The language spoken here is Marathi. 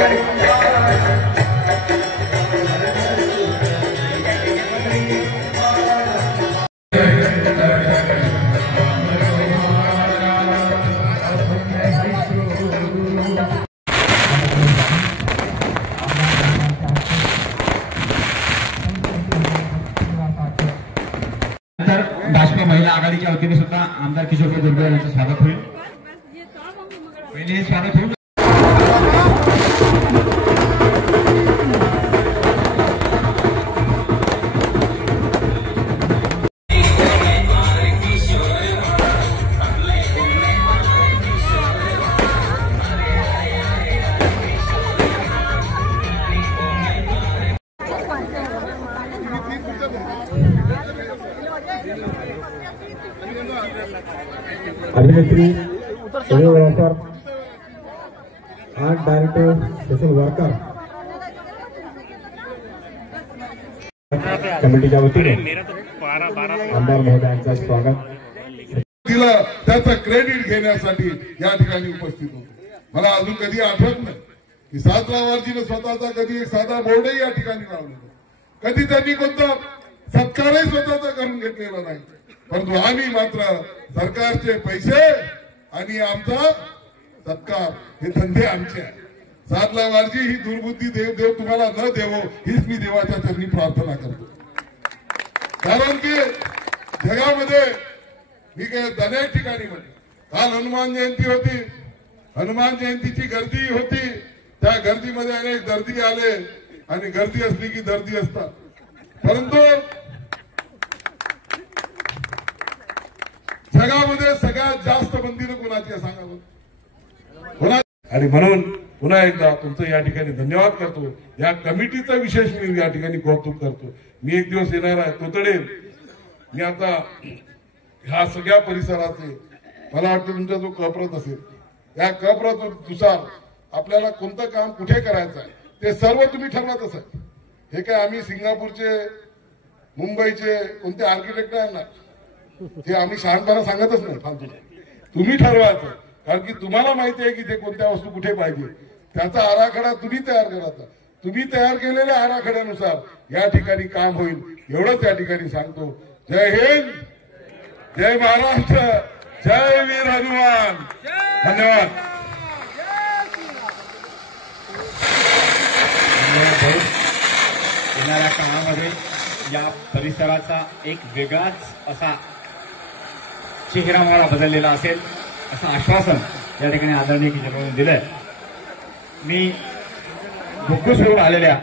भाजपा महिला आघाडीच्या वतीने सुद्धा आमदार किशोरभाई दुर्गे यांचं स्वागत होईल। पहिले हे स्वागत होईल। अभिनेत्री choreographer art director social worker कमिटीच्या वतीने आमदार महोदयांचं स्वागत। तिला त्याचं क्रेडिट घेण्यासाठी या ठिकाणी उपस्थित होतो। मला अजून कधी आठवत नाही की सातलावारजीने स्वतःचा कधी एक साधा बोर्डही या ठिकाणी लावलेला, कधी त्यांनी कोणता सत्कारही स्वतःचा करून घेतलेला नाही। परंतु आम्ही मात्र सरकारचे पैसे आणि आमचा सत्कार हे धंदे आमचे आहे। सातलावारजी ही दुर्बुद्धी देव तुम्हाला न देवो हीच मी देवाच्या चरणी प्रार्थना करतो। कारण की जगामध्ये मी काय अनेक ठिकाणी म्हणतो, काल हनुमान जयंती होती, हनुमान जयंतीची गर्दी होती, त्या गर्दीमध्ये अनेक दर्दी आले आणि गर्दी असली की दर्दी असतात। परंतु जगामध्ये सगळ्यात जास्त मंदिरं कोणाची आहे सांगा। आणि म्हणून पुन्हा एकदा तुमचं या ठिकाणी धन्यवाद करतो। या कमिटीचा विशेष मी या ठिकाणी कौतुक करतो। मी एक दिवस येणार आहे तोतडे, मी आता ह्या सगळ्या परिसराचे मला वाटतं तुमचा जो कप्रत असेल या कप्रतनुसार आपल्याला कोणतं काम कुठे करायचं आहे ते सर्व तुम्ही ठरवत असाल। हे काय आम्ही सिंगापूरचे मुंबईचे कोणते आर्किटेक्ट आहे ना, ते आम्ही शहाणपणा सांगतच नाही फालतू, तुम्ही ठरवायचं। कारण की तुम्हाला माहिती आहे की ते कोणत्या वस्तू कुठे पाहिजे, त्याचा आराखडा तुम्ही तयार करायचा। तुम्ही तयार केलेल्या आराखड्यानुसार या ठिकाणी काम होईल एवढंच या ठिकाणी सांगतो। जय हिंद, जय महाराष्ट्र, जय वीर हनुमान। धन्यवाद। येणाऱ्या काळामध्ये या परिसराचा एक वेगळाच असा चेहरामाळा बदललेला असेल असं आश्वासन या ठिकाणी आदरणीय किशोरभाईंनी दिलंय। मी भुक्कूसवरून आलेल्या